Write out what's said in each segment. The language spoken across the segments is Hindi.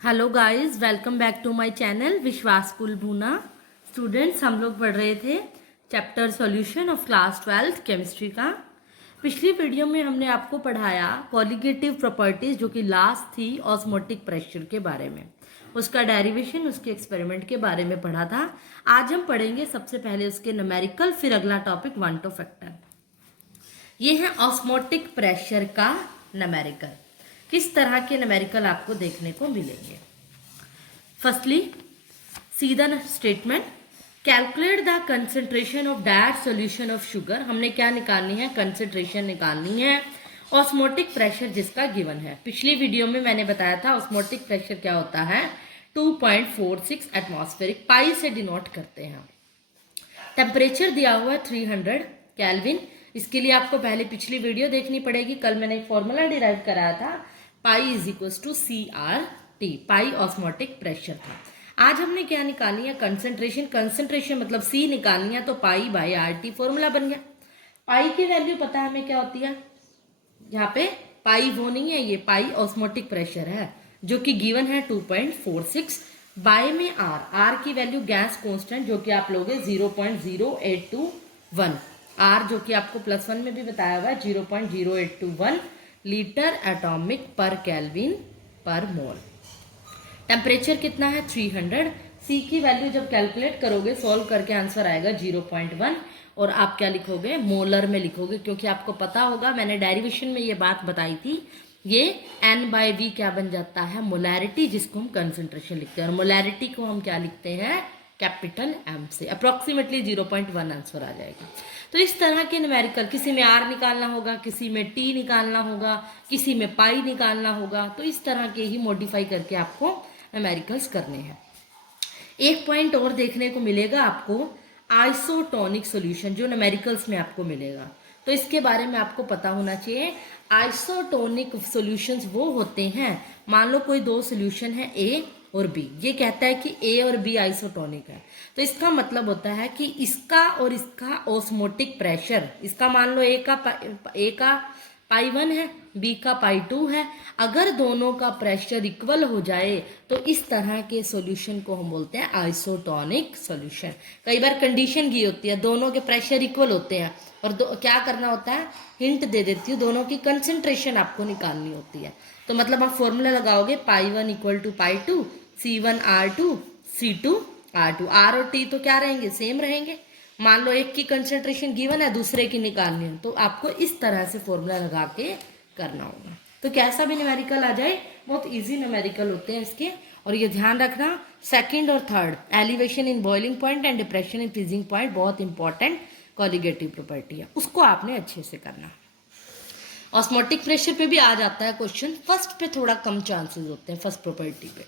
Hello guys, welcome back to my channel Vishwas Kulbhuna. Students, हम लोग पढ़ रहे थे chapter solution of class 12 chemistry का। पिछली वीडियो में हमने आपको पढ़ाया कॉलिगेटिव प्रॉपर्टीज, जो कि लास्ट थी ऑस्मोटिक प्रेशर के बारे में, उसका डेरिवेशन, उसके एक्सपेरिमेंट के बारे में पढ़ा था। आज हम पढ़ेंगे सबसे पहले उसके न्यूमेरिकल, फिर अगला टॉपिक वन टू फैक्टर। ये है ऑस्मोटिक प्रेशर का न्यूमेरिकल। किस तरह के न्यूमेरिकल आपको देखने को मिलेंगे। Firstly, see the statement, calculate the concentration of that solution of sugar. हमने क्या निकालनी है? कंसेंट्रेशन निकालनी है। ऑस्मोटिक प्रेशर जिसका गिवन है, पिछली वीडियो में मैंने बताया था ऑस्मोटिक प्रेशर क्या होता है, 2.46 एटमॉस्फेरिक, पाई से डिनोट करते हैं। टेम्परेचर दिया हुआ है 300 केल्विन। इसके लिए आपको पहले पिछली वीडियो देखनी पड़ेगी। कल मैंने एक फॉर्मूला डिराइव कराया था, pi is equal to CRT, pi osmotic pressure था। आज हमने क्या निकालनी है? कंसेंट्रेशन। कंसेंट्रेशन मतलब C निकालनी है, तो पाई बाई RT फॉर्मूला बन गया। पाई की वैल्यू पता है हमें क्या होती है? यहाँ पे पाई वो नहीं है, ये पाई ऑस्मोटिक प्रेशर है जो कि गिवन है 2.46। बाय में आर की वैल्यू गैस कांस्टेंट जो कि आप लोगे 0.0821, आर जो कि आपको +1 में भी बताया हुआ है 0.0821 लीटर एटॉमिक पर केल्विन पर मोल। टेम्परेचर कितना है? 300। सी की वैल्यू जब कैलकुलेट करोगे, सॉल्व करके आंसर आएगा 0.1, और आप क्या लिखोगे? मोलर में लिखोगे, क्योंकि आपको पता होगा मैंने डेरिवेशन में ये बात बताई थी, ये N/V क्या बन जाता है? मोलैरिटी, जिसको हम कंसंट्रेशन लिखते हैं, और मोलैरिटी को हम क्या लिखते हैं? कैपिटल M से। अप्रोक्सीमेटली 0.1 आंसर आ जाएगा। तो इस तरह के न्यूमेरिकल, किसी में R निकालना होगा, किसी में T निकालना होगा, किसी में पाई निकालना होगा, तो इस तरह के ही मॉडिफाई करके आपको न्यूमेरिकल्स करने हैं। एक पॉइंट और देखने को मिलेगा आपको, आइसोटोनिक सॉल्यूशन, जो न्यूमेरिकल्स में आपको मिलेगा, तो इसके बारे में आपको पता होना चाहिए। आइसोटोनिक सॉल्यूशंस वो होते हैं, मान लो कोई दो सॉल्यूशन है A और B, ये कहता है कि A और B आइसोटोनिक है, तो इसका मतलब होता है कि इसका और इसका ऑस्मोटिक प्रेशर, इसका मान लो A का पाई 1 है, B का पाई 2 है, अगर दोनों का प्रेशर इक्वल हो जाए तो इस तरह के सॉल्यूशन को हम बोलते हैं आइसोटोनिक सॉल्यूशन। कई बार कंडीशन की होती है, दोनों के प्रेशर इक्वल होते हैं, और क्या करना होता है? हिंट दे देती हूँ, दोनों की कंसेंट्रेशन आपको निकालनी होती है। तो मतलब आप फॉर्मूला लगाओगे, pi 1 equal to pi 2, C1R2 C2R2। R और T तो क्या रहेंगे? सेम रहेंगे। मान लो एक की कंसेंट्रेशन गिवन है, दूसरे की निकालनी है, तो आपको इस तरह से फॉर्मूला लगा के करना होगा। तो कैसा भी न्यूमेरिकल आ जाए, बहुत इजी न्यूमेरिकल होते हैं इसके। और ये ध्यान रखना, सेकंड और third, elevation in boiling point and depression in freezing point, बहुत इंपॉर्टेंट कॉलिगेटिव प्रॉपर्टी है, उसको आपने अच्छे से करना। ऑस्मोटिक प्रेशर पे भी आ जाता है क्वेश्चन, फर्स्ट पे थोड़ा कम चांसेस होते हैं, फर्स्ट प्रॉपर्टी पे।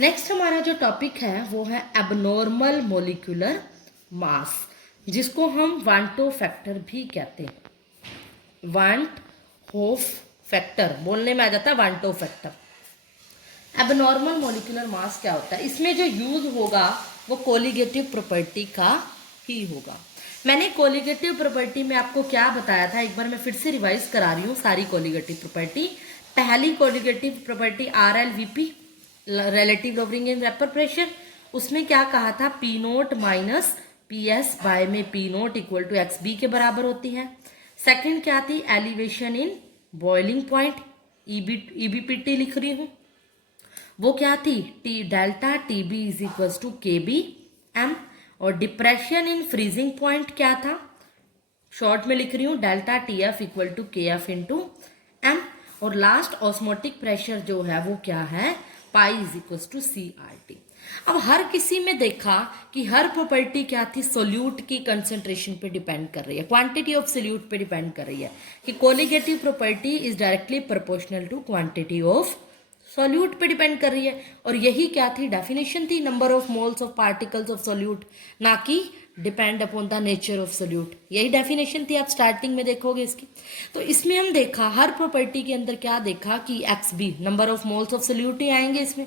नेक्स्ट हमारा जो टॉपिक है वो है एबनॉर्मल मोलिकुलर मास, जिसको हम वांटो फैक्टर भी कहते हैं। वांट होफ फैक्टर बोलने में आ जाता है, वांटो फैक्टर। एबनॉर्मल मोलिकुलर मास क्या होता है? इसमें जो यूज होगा वो कोलिगेटिव प्रॉपर्टी का ही होगा। मैंने कोलिगेटिव प्रॉपर्टी में आपको क्या बताया था, एक बार मैं फिर से रिवाइज करा रही हूँ सारी कोलिगेटिव प्रॉपर्टी। पहली colligative property RLVP, relative lowering in vapour pressure, उसमें क्या कहा था? P0 माइनस PS बाय में P0 इक्वल टू XB के बराबर होती है। सेकंड क्या थी? Elevation in boiling point, EBPT लिख रही हूँ, वो क्या थी? Delta TB is equal to KBM। और डिप्रेशन इन फ्रीजिंग पॉइंट क्या था? शॉर्ट में लिख रही हूँ, delta TF equal to KF into M। और लास्ट ऑस्मोटिक प्रेशर जो है वो क्या है? Pi is equal to CRT। अब हर किसी में देखा कि हर प्रॉपर्टी क्या थी? सोल्यूट की कंसेंट्रेशन पे डिपेंड कर रही है, क्वांटिटी ऑफ सोल्यूट पे डिपेंड कर रही है, कि colligative property is directly proportional to quantity of solute पे डिपेंड कर रही है। और यही क्या थी? डेफिनेशन थी, number of moles of particles of solute, ना कि depend upon the nature of solute. यही डेफिनेशन थी, आप स्टार्टिंग में देखोगे इसकी। तो इसमें हम देखा हर प्रॉपर्टी के अंदर क्या देखा कि XB, number of moles of solute ही आएंगे इसमें।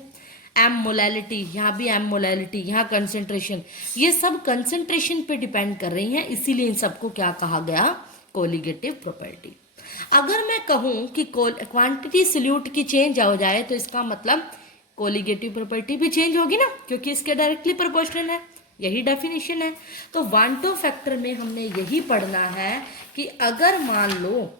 M मोलैलिटी, यहाँ भी M मोलैलिटी, यहाँ कंसेंट्रेशन, ये सब कंसेंट्रेशन पे डिपेंड कर रही हैं, इसीलिए इन सबको क्या कहा गया? Colligative property. अगर मैं कहूं कि क्वांटिटी सोल्यूट की चेंज हो जाए तो इसका मतलब कोलिगेटिव प्रॉपर्टी भी चेंज होगी ना, क्योंकि इसके डायरेक्टली प्रोपोर्शनल है, यही डेफिनेशन है। तो वन टू फैक्टर में हमने यही पढ़ना है कि अगर मान लो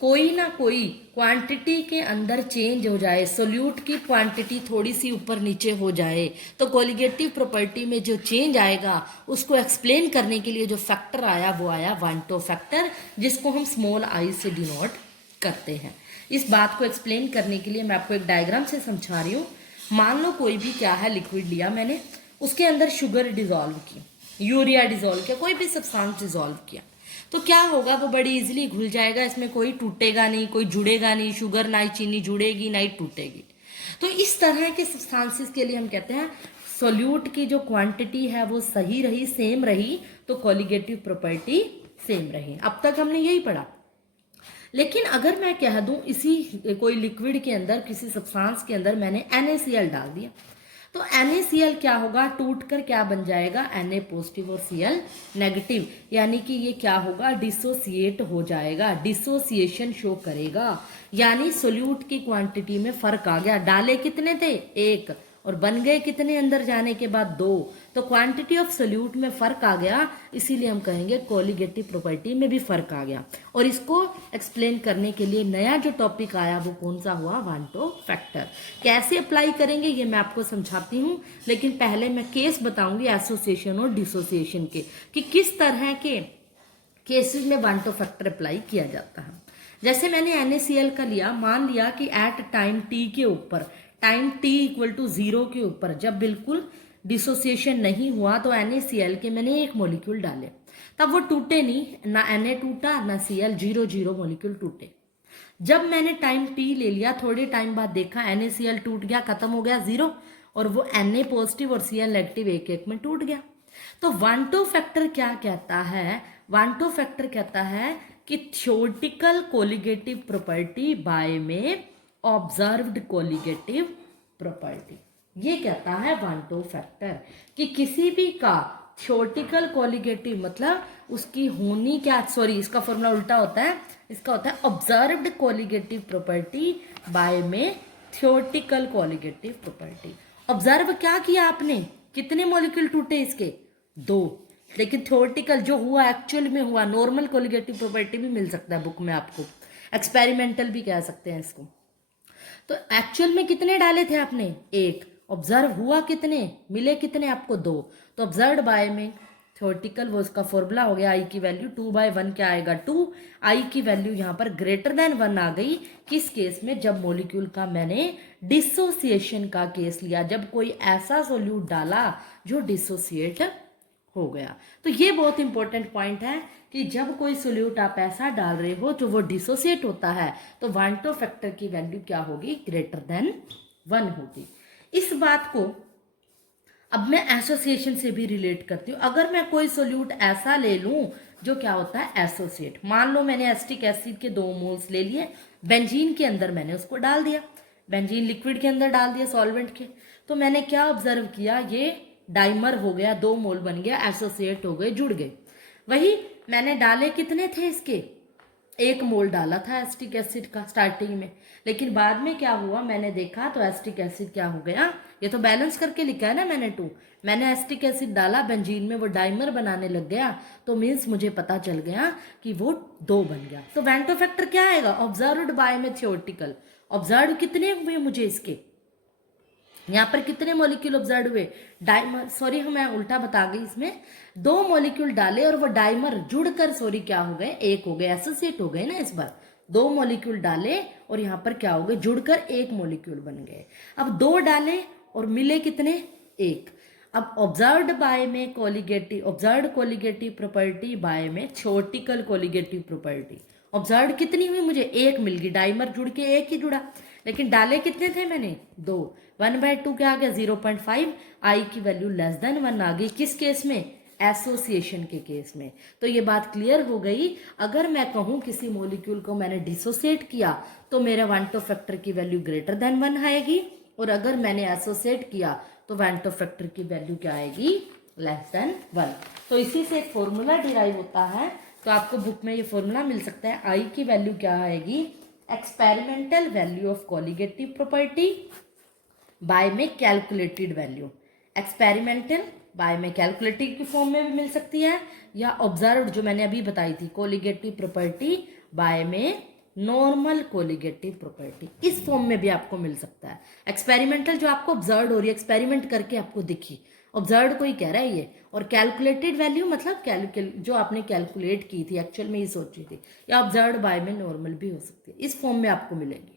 कोई ना कोई क्वांटिटी के अंदर चेंज हो जाए, सोल्यूट की क्वांटिटी थोड़ी सी ऊपर नीचे हो जाए, तो कोलिगेटिव प्रॉपर्टी में जो चेंज आएगा उसको एक्सप्लेन करने के लिए जो फैक्टर आया वो आया वन टू फैक्टर, जिसको हम स्मॉल आई से डिनोट करते हैं। इस बात को एक्सप्लेन करने के लिए मैं आपको एक डायग्राम से समझा रही हूँ। मान लो कोई भी क्या है लिक्विड लिया मैंने, उसके अंदर शुगर डिजोल्व की, यूरिया डिजोल्व किया, कोई भी सब्सटेंस डिजोल्व किया, तो क्या होगा, वो बड़ी इजीली घुल जाएगा, इसमें कोई टूटेगा नहीं, कोई जुड़ेगा नहीं, शुगर ना ही चीनी जुड़ेगी ना ही टूटेगी। तो इस तरह के सब्सटेंसेस के लिए हम कहते हैं सोल्यूट की जो क्वांटिटी है वो सही रही, सेम रही, तो कोलिगेटिव प्रॉपर्टी सेम रही। अब तक हमने यही पढ़ा। लेकिन अगर मैं कह दूं इसी कोई लिक्विड के अंदर, किसी सब्सटेंस के अंदर मैंने NaCl डाल दिया, तो NaCl क्या होगा, टूट कर क्या बन जाएगा, Na पॉजिटिव और Cl नेगेटिव, यानी कि ये क्या होगा, डिसोसिएट हो जाएगा, डिसोसिएशन शो करेगा, यानी सोल्यूट की क्वांटिटी में फर्क आ गया। डाले कितने थे, 1, और बन गए कितने अंदर जाने के बाद, 2, तो क्वांटिटी ऑफ सोल्यूट में फर्क आ गया, इसीलिए हम कहेंगे कोलिगेटिव प्रॉपर्टी में भी फर्क आ गया। और इसको एक्सप्लेन करने के लिए नया जो टॉपिक आया वो कौन सा हुआ, वन टू फैक्टर। कैसे अप्लाई करेंगे ये मैं आपको समझाती हूँ, लेकिन पहले मैं केस बताऊंगी एसोसिएशन और डिसोसिएशन के, कि किस तरह के केसेस में वन टू फैक्टर अप्लाई किया जाता है। जैसे मैंने NaCl का लिया, मान लिया कि एट टाइम t के ऊपर, टाइम t इक्वल टू 0 के ऊपर जब बिल्कुल डिसोसिएशन नहीं हुआ, तो NaCl के मैंने एक मॉलिक्यूल डाले, तब वो टूटे नहीं, ना Na टूटा ना Cl, 0 मॉलिक्यूल टूटे। जब मैंने टाइम t ले लिया, थोड़े टाइम बाद देखा NaCl टूट गया, खत्म हो गया 0, और वो Na पॉजिटिव और Cl नेगेटिव एक एक में टूट गया। तो वन टू फैक्टर क्या कहता है, वन टू फैक्टर कहता है कि थ्योरेटिकल कोलिगेटिव प्रॉपर्टी बाय में ऑब्जर्व्ड कोलिगेटिव प्रॉपर्टी, ये कहता है वन टू फैक्टर, कि किसी भी का थ्योरेटिकल कोलिगेटिव मतलब उसकी होनी क्या, सॉरी इसका फॉर्मूला उल्टा होता है, इसका होता है ऑब्जर्व्ड कोलिगेटिव प्रॉपर्टी बाय में थ्योरेटिकल कोलिगेटिव प्रॉपर्टी। ऑब्जर्व क्या किया आपने, कितने मॉलिक्यूल टूटे इसके, 2, लेकिन थ्योरेटिकल जो हुआ एक्चुअल में हुआ, नॉर्मल कोलिगेटिव प्रॉपर्टी भी मिल सकता है बुक में आपको, एक्सपेरिमेंटल भी कह सकते हैं इसको। तो एक्चुअल में कितने डाले थे आपने, 1, ऑब्जर्व हुआ कितने, मिले कितने आपको, 2, तो ऑब्जर्व बाय में थ्योरेटिकल वो उसका फॉर्मूला हो गया, आई की वैल्यू 2/1 क्या आएगा 2, आई की वैल्यू यहाँ पर ग्रेटर देन 1 आ गई, किस केस में, जब मॉलिक्यूल का मैंने डिसोसिएशन का केस लिया, जब कोई ऐसा सोल्यूट डाला जो डिसोसिएट हो गया। तो ये बहुत इंपॉर्टेंट पॉइंट है कि जब कोई सोल्यूट आप ऐसा डाल रहे हो जो वो डिसोसिएट होता है, तो वन टू फैक्टर की वैल्यू क्या होगी, ग्रेटर देन 1 होगी। इस बात को अब मैं एसोसिएशन से भी रिलेट करती हूँ। अगर मैं कोई सोल्यूट ऐसा ले लूं जो क्या होता है एसोसिएट, मान लो मैंने एसिटिक एसिड के 2 मोल्स ले लिए, बेंजीन के अंदर मैंने उसको डाल दिया, बेंजीन लिक्विड के अंदर डाल दिया सॉल्वेंट के, तो मैंने क्या ऑब्जर्व किया, ये डाइमर हो गया, 2 मोल बन गया, एसोसिएट हो गए, जुड़ गए। वही मैंने डाले कितने थे इसके, 1 मोल डाला था एसिटिक एसिड का स्टार्टिंग में, लेकिन बाद में क्या हुआ, मैंने देखा तो एसिटिक एसिड क्या हो गया, ये तो बैलेंस करके लिखा है ना मैंने 2, मैंने एसिटिक एसिड डाला बेंजीन में, वो डाइमर बनाने लग गया, तो मीन्स मुझे पता चल गया कि वो 2 बन गया। तो वन टू फैक्टर क्या आएगा, ऑब्जर्व्ड बाय में थ्योरेटिकल, ऑब्जर्व कितने हुए मुझे इसके, यहाँ पर कितने मॉलिक्यूल ऑब्जर्व हुए, डाइमर, सॉरी मैं उल्टा बता गई, इसमें 2 मॉलिक्यूल डाले और वो डाइमर जुड़कर, सॉरी क्या हो गए, 1 हो गए, एसोसिएट हो गए ना, इस बार 2 मॉलिक्यूल डाले और यहाँ पर क्या हो गए, जुड़कर 1 मॉलिक्यूल बन गए। अब 2 डाले और मिले कितने, 1। अब ऑब्जर्व्ड बाय में colligative, observed colligative property bye में थ्योरेटिकल कोलिगेटिव प्रॉपर्टी, ऑब्जर्व कितनी हुई मुझे, 1 मिल गई, डाइमर जुड़ के 1 ही जुड़ा, लेकिन डाले कितने थे मैंने, 2, 1/2 क्या आ गया 0.5, आई की वैल्यू लेस देन 1 आ गई, किस केस में, एसोसिएशन के केस में। तो ये बात क्लियर हो गई, अगर मैं कहूँ किसी मॉलिक्यूल को मैंने डिसोसिएट किया तो मेरा वन टू फैक्टर की वैल्यू ग्रेटर देन 1 आएगी, और अगर मैंने एसोसिएट किया तो वन टू फैक्टर की वैल्यू क्या आएगी, लेस देन 1। तो इसी से एक फॉर्मूला डिराइव होता है, तो आपको बुक में ये फॉर्मूला मिल सकता है, आई की वैल्यू क्या आएगी, experimental value of colligative property bye में कैलकुलेटेड वैल्यू। एक्सपेरिमेंटल बाय में कैलकुलेटेड की फॉर्म में भी मिल सकती है, या ऑब्जर्व्ड जो मैंने अभी बताई थी कोलिगेटिव प्रॉपर्टी बाय में नॉर्मल कोलिगेटिव प्रॉपर्टी, इस फॉर्म में भी आपको मिल सकता है। एक्सपेरिमेंटल जो आपको ऑब्जर्व हो रही है, एक्सपेरिमेंट करके आपको दिखी, ऑब्जर्व कोई कह रहा है ये, और कैलकुलेटेड वैल्यू मतलब जो आपने कैलकुलेट की थी, एक्चुअल में ये सोची थी, या ऑब्जर्व बाय में नॉर्मल भी हो सकती है, इस फॉर्म में आपको मिलेगी।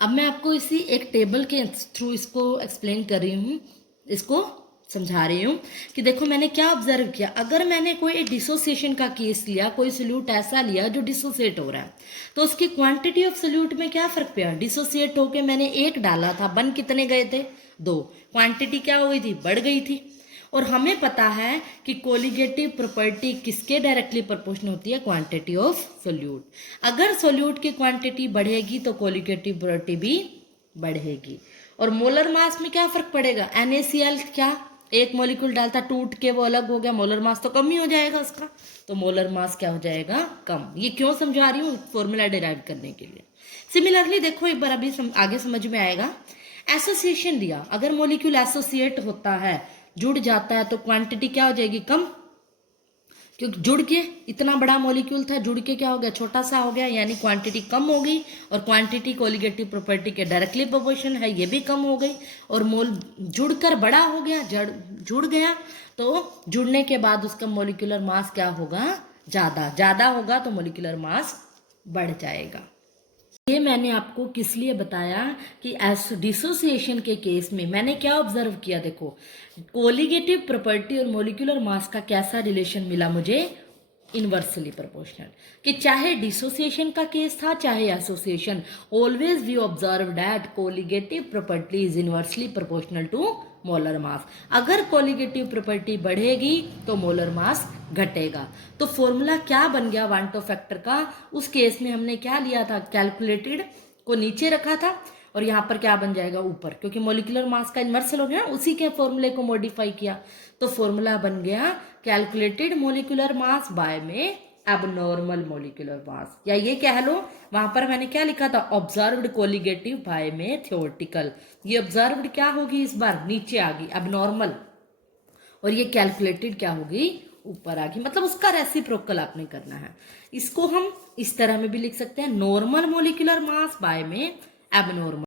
अब मैं आपको इसी एक टेबल के थ्रू इसको एक्सप्लेन कर रही हूँ, इसको समझा रही हूँ कि देखो मैंने क्या ऑब्जर्व किया। अगर मैंने कोई डिसोसिएशन का केस लिया, कोई सोल्यूट ऐसा लिया जो डिसोसिएट हो रहा है, तो उसकी क्वांटिटी ऑफ सोल्यूट में क्या फर्क पड़ा। डिसोसिएट होके मैंने 1 डाला था, बन कितने गए थे 2, क्वांटिटी क्या हो गई थी, बढ़ गई थी। और हमें पता है कि कोलिगेटिव प्रॉपर्टी किसके डायरेक्टली प्रोपोर्शनल होती है, क्वांटिटी ऑफ सोल्यूट। अगर सोल्यूट की क्वांटिटी बढ़ेगी तो कोलिगेटिव प्रॉपर्टी भी बढ़ेगी। और मोलर मास में क्या फर्क पड़ेगा, NaCl क्या एक मॉलिक्यूल डालता, टूट के वो अलग हो गया, मोलर मास तो कम ही हो जाएगा उसका, तो मोलर मास क्या हो जाएगा, कम। ये क्यों समझा रही हूँ, फॉर्मूला डिराइव करने के लिए। सिमिलरली देखो एक बार अभी आगे समझ में आएगा। एसोसिएशन दिया, अगर मॉलिक्यूल एसोसिएट होता है, जुड़ जाता है, तो क्वांटिटी क्या हो जाएगी, कम, क्योंकि जुड़ के इतना बड़ा मॉलिक्यूल था, जुड़ के क्या हो गया, छोटा सा हो गया, यानी क्वांटिटी कम हो गई। और क्वांटिटी कोलिगेटिव प्रॉपर्टी के डायरेक्टली प्रोपोर्शन है, ये भी कम हो गई। और मोल जुड़कर बड़ा हो गया, जुड़ गया, तो जुड़ने के बाद उसका मॉलिक्यूलर मास क्या होगा, ज़्यादा होगा, तो मॉलिक्यूलर मास बढ़ जाएगा। ये मैंने आपको किस लिए बताया कि डिसोसिएशन के केस में मैंने क्या ऑब्जर्व किया, देखो कोलिगेटिव प्रॉपर्टी और मॉलिक्यूलर मास का कैसा रिलेशन मिला मुझे, इनवर्सली प्रोपोर्शनल। कि चाहे डिसोसिएशन का केस था चाहे association, always we observe that colligative property is inversely proportional to molar mass. अगर कोलिगेटिव प्रॉपर्टी बढ़ेगी तो मोलर मास घटेगा। तो फॉर्मूला क्या बन गया वांटो फैक्टर का, उस केस में हमने क्या लिया था, कैलकुलेटेड को नीचे रखा था, और यहाँ पर क्या बन जाएगा ऊपर, क्योंकि मोलिकुलर मास का इन्वर्सल हो गया, उसी के फॉर्मूले को मॉडिफाई किया, तो फॉर्मूला बन गया कैलकुलेटेड मोलिकुलर मास बाय में एबनॉर्मल मोलिकुलर मास। या ये कह लो, वहां पर मैंने क्या लिखा था, ऑब्जर्व्ड कोलिगेटिव बाय में थ्योरेटिकल। ये ऑब्जर्व्ड क्या होगी, इस बार नीचे आ गई एबनॉर्मल, और ये कैलकुलेटेड क्या होगी, ऊपर आ गई, मतलब उसका रेसिप्रोकल आपने करना है। इसको हम इस तरह में भी लिख सकते हैं, नॉर्मल मोलिकुलर मास बाय में एबनॉर्मल।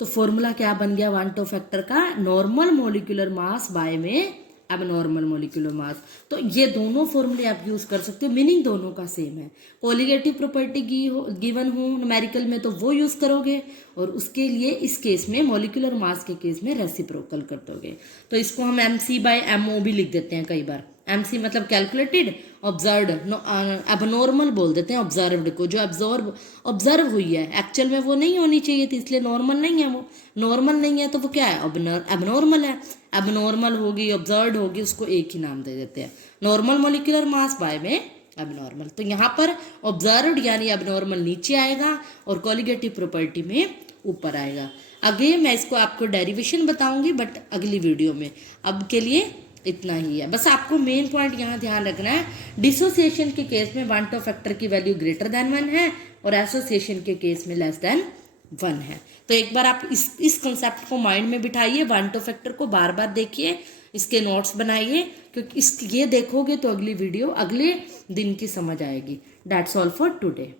तो फॉर्मूला क्या बन गया वांटो फैक्टर का, नॉर्मल मोलिकुलर मास बाय में एबनॉर्मल मोलिकुलर मास। तो ये दोनों फॉर्मूले आप यूज कर सकते हो, मीनिंग दोनों का सेम है। कोलिगेटिव प्रॉपर्टी गिवन हो न्यूमेरिकल में तो वो यूज करोगे, और उसके लिए इस केस में मोलिकुलर मास के केस में रेसिप्रोकल कर दोगे। तो इसको हम MC/MO भी लिख देते हैं कई बार। MC मतलब कैलकुलेटेड, ऑब्जर्व्ड एबनॉर्मल बोल देते हैं ऑब्जर्व्ड को, जो ऑब्जर्व हुई है, एक्चुअल में वो नहीं होनी चाहिए थी, इसलिए नॉर्मल नहीं है, वो नॉर्मल नहीं है तो वो क्या है, एबनॉर्मल है। एबनॉर्मल होगी, ऑब्जर्व्ड होगी, उसको एक ही नाम दे देते हैं, नॉर्मल मोलिकुलर मास बाय में एबनॉर्मल। तो यहाँ पर ऑब्जर्व्ड यानी एबनॉर्मल नीचे आएगा, और कोलिगेटिव प्रॉपर्टी में ऊपर आएगा। आगे मैं इसको आपको डेरिवेशन बताऊंगी, बट अगली वीडियो में। अब के लिए इतना ही है, बस आपको मेन पॉइंट यहाँ ध्यान रखना है, डिसोसिएशन के केस में वांटो फैक्टर की वैल्यू ग्रेटर देन 1 है, और एसोसिएशन के केस में लेस देन 1 है। तो एक बार आप इस कंसेप्ट को माइंड में बिठाइए, वांटो फैक्टर को बार बार देखिए, इसके नोट्स बनाइए, क्योंकि ये देखोगे तो अगली वीडियो अगले दिन की समझ आएगी। That's all for today.